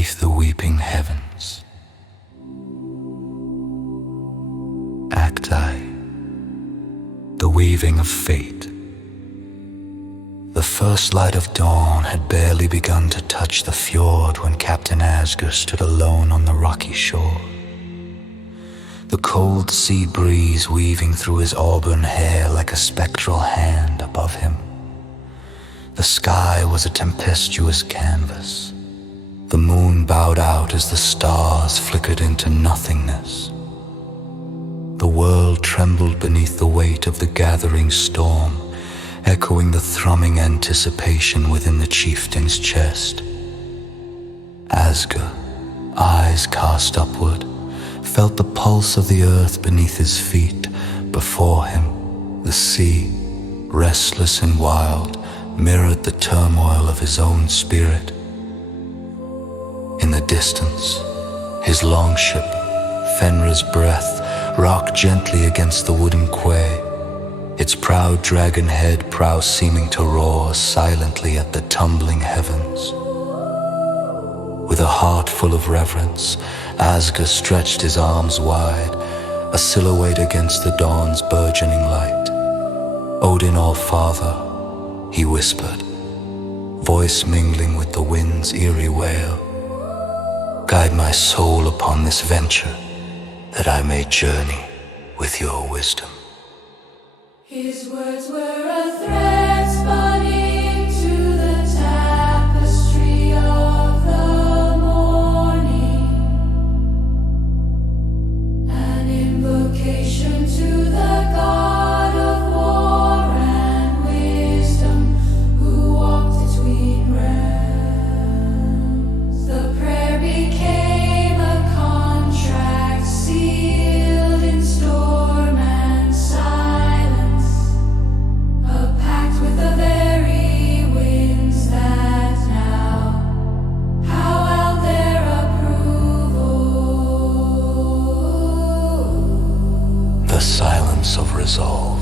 beneath the weeping heavens. Acti, the weaving of fate. The first light of dawn had barely begun to touch the fjord when Captain Asger stood alone on the rocky shore. The cold sea breeze weaving through his auburn hair like a spectral hand above him. The sky was a tempestuous canvas. The moon bowed out as the stars flickered into nothingness. The world trembled beneath the weight of the gathering storm, echoing the thrumming anticipation within the chieftain's chest. Asger, eyes cast upward, felt the pulse of the earth beneath his feet. Before him, the sea, restless and wild, mirrored the turmoil of his own spirit. In the distance, his longship, Fenrir's breath, rocked gently against the wooden quay, its proud dragon head prow seeming to roar silently at the tumbling heavens. With a heart full of reverence, Asger stretched his arms wide, a silhouette against the dawn's burgeoning light. Odin All-Father, he whispered, voice mingling with the wind's eerie wail, guide my soul upon this venture, that I may journey with your wisdom. His words were a thread spun into the tapestry of the morning, an invocation to the God of war and wisdom who walked between realms. The prayer became a contract sealed in storm and silence, a pact with the very winds that now howl out their approval. The silence of resolve.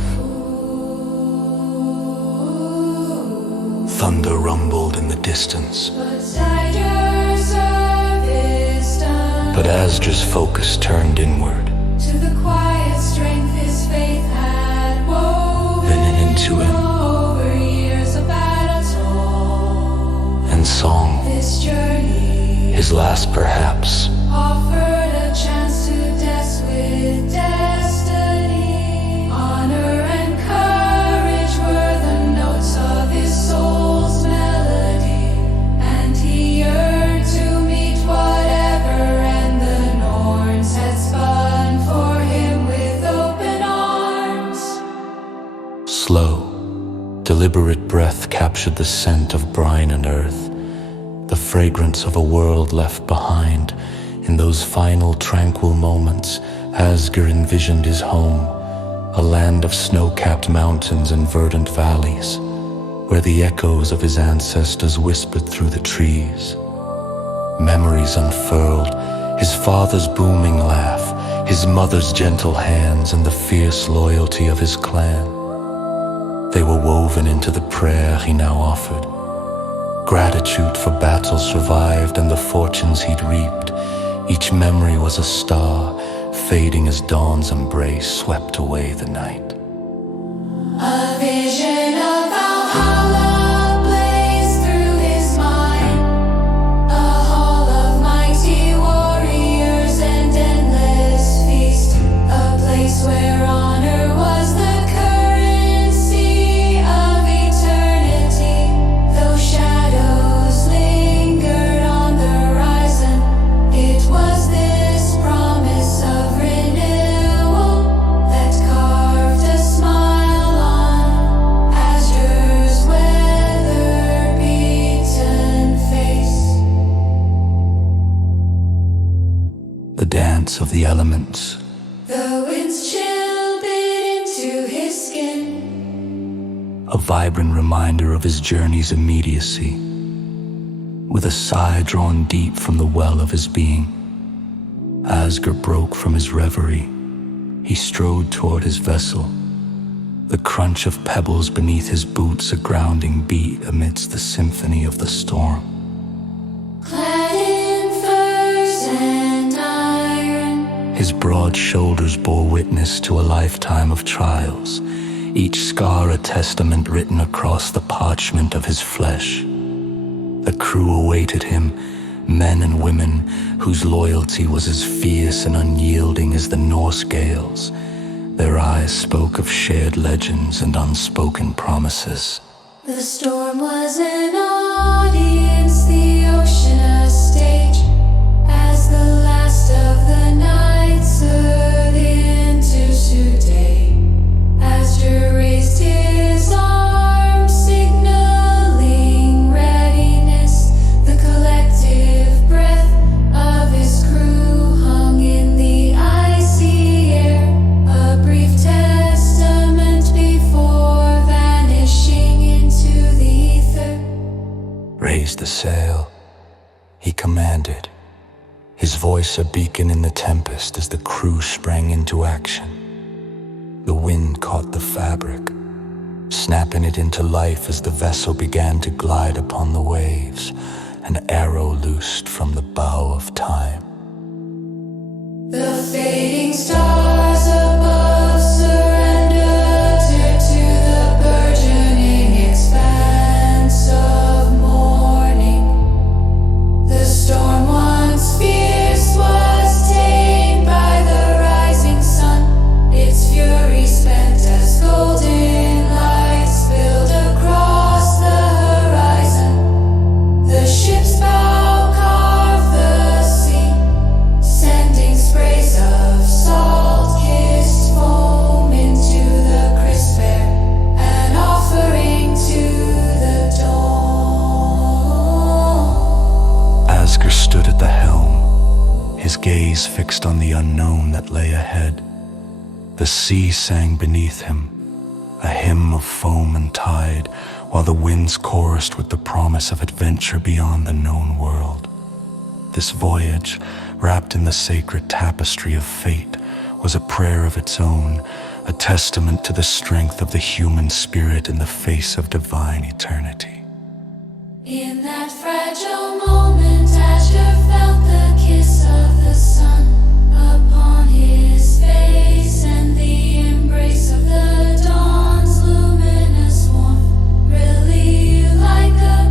Thunder rumbled in the distance, But tighter service done but Asger's focus turned inward, to the quiet strength his faith had woven then into him, over years of battle told. and song, This journey his last perhaps, offered a chance to test with destiny. Honor and courage were the notes of his soul's melody, and he yearned to meet whatever and the Norns had spun for him with open arms. slow, deliberate breath captured the scent of brine and earth, the fragrance of a world left behind. In those final tranquil moments, Asger envisioned his home, a land of snow-capped mountains and verdant valleys, where the echoes of his ancestors whispered through the trees. Memories unfurled, his father's booming laugh, his mother's gentle hands, and the fierce loyalty of his clan. They were woven into the prayer he now offered. Gratitude for battles survived and the fortunes he'd reaped. Each memory was a star, fading as dawn's embrace swept away the night. A vision of Valhalla blazed through his mind, a hall of mighty warriors and endless feast, a place where honor was the currency of eternity. Though shadows lingered on the horizon, it was this promise of renewal that carved a smile on Asger's weather-beaten face. The dance of the elements, The winds chill bit into his skin, a vibrant reminder of his journey's immediacy. With a sigh drawn deep from the well of his being, Asger broke from his reverie. He strode toward his vessel, the crunch of pebbles beneath his boots a grounding beat amidst the symphony of the storm. clad in His broad shoulders bore witness to a lifetime of trials, each scar a testament written across the parchment of his flesh. The crew awaited him, men and women whose loyalty was as fierce and unyielding as the Norse gales. Their eyes spoke of shared legends and unspoken promises. The storm was an audience, the ocean a stage, as the last of the night served into today. Azure raised his arm, signaling readiness. The collective breath of his crew hung in the icy air, a brief testament before vanishing into the ether. Raise the sail, he commanded, his voice a beacon in the tempest as the crew sprang into action. The wind caught the fabric, snapping it into life as the vessel began to glide upon the waves, an arrow loosed from the bow of time. The fading stars above surrendered to the burgeoning expanse of morning. The storm once fierce was tamed by the rising sun, its fury spent as golden light spilled across the horizon. The ship's bow carved the sea, sending sprays of salt-kissed foam into the crisp air, an offering to the dawn. Asger stood at the helm, his gaze fixed on the unknown that lay ahead. The sea sang beneath him, a hymn of foam and tide, while the winds chorused with the promise of adventure beyond the known world. This voyage, wrapped in the sacred tapestry of fate, was a prayer of its own, a testament to the strength of the human spirit in the face of divine eternity. In that fragile moment, Asher felt the kiss of the sun upon his face and the embrace of the dawn's luminous warmth, really like a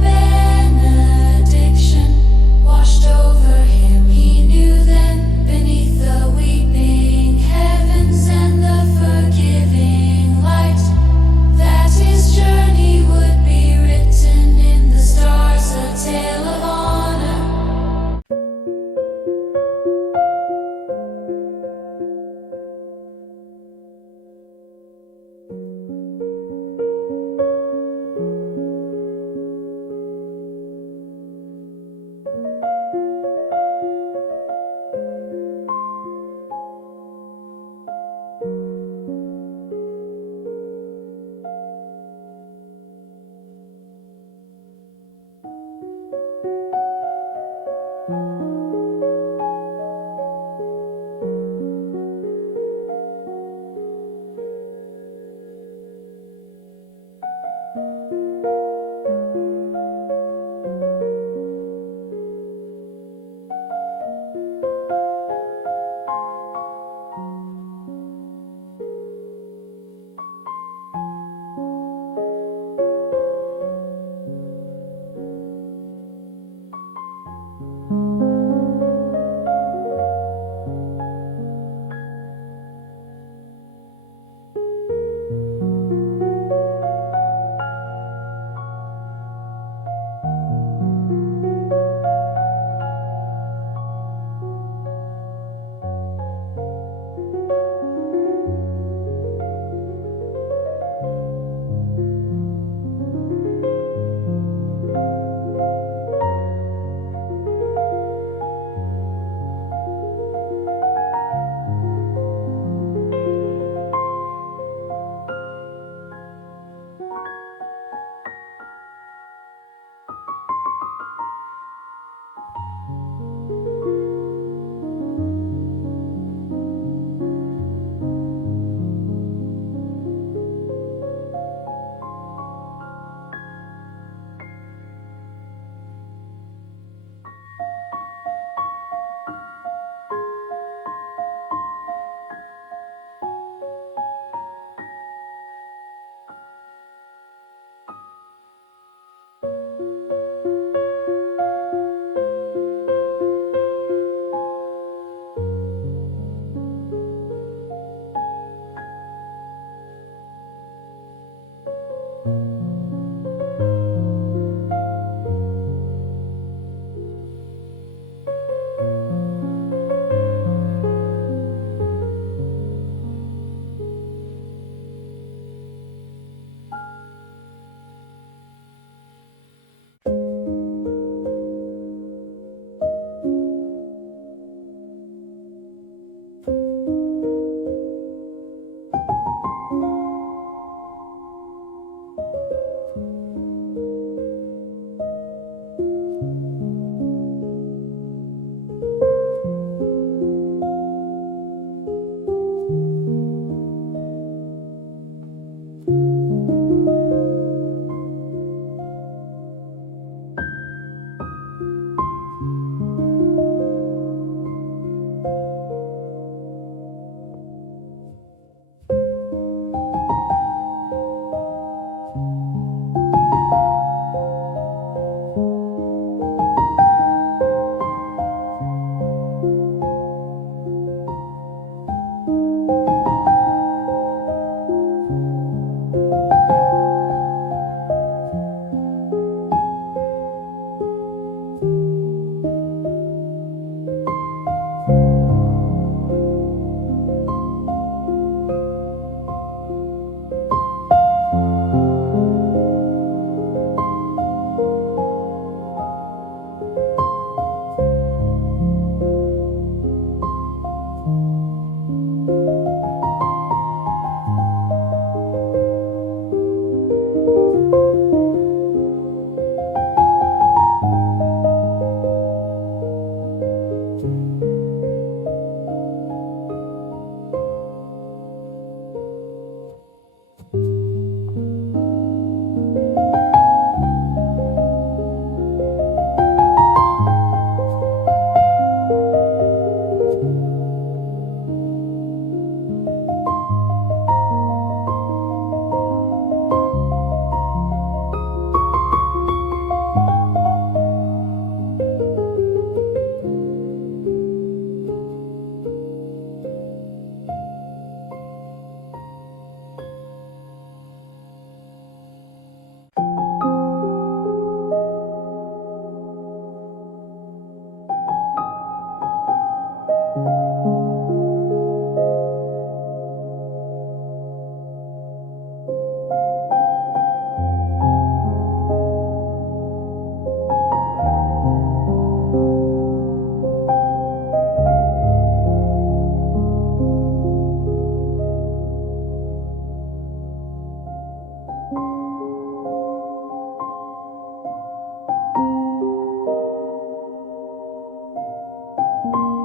benediction, washed over him. He knew then, beneath the weeping heavens and the forgiving light, that his journey would be written in the stars, a tale of honor. you.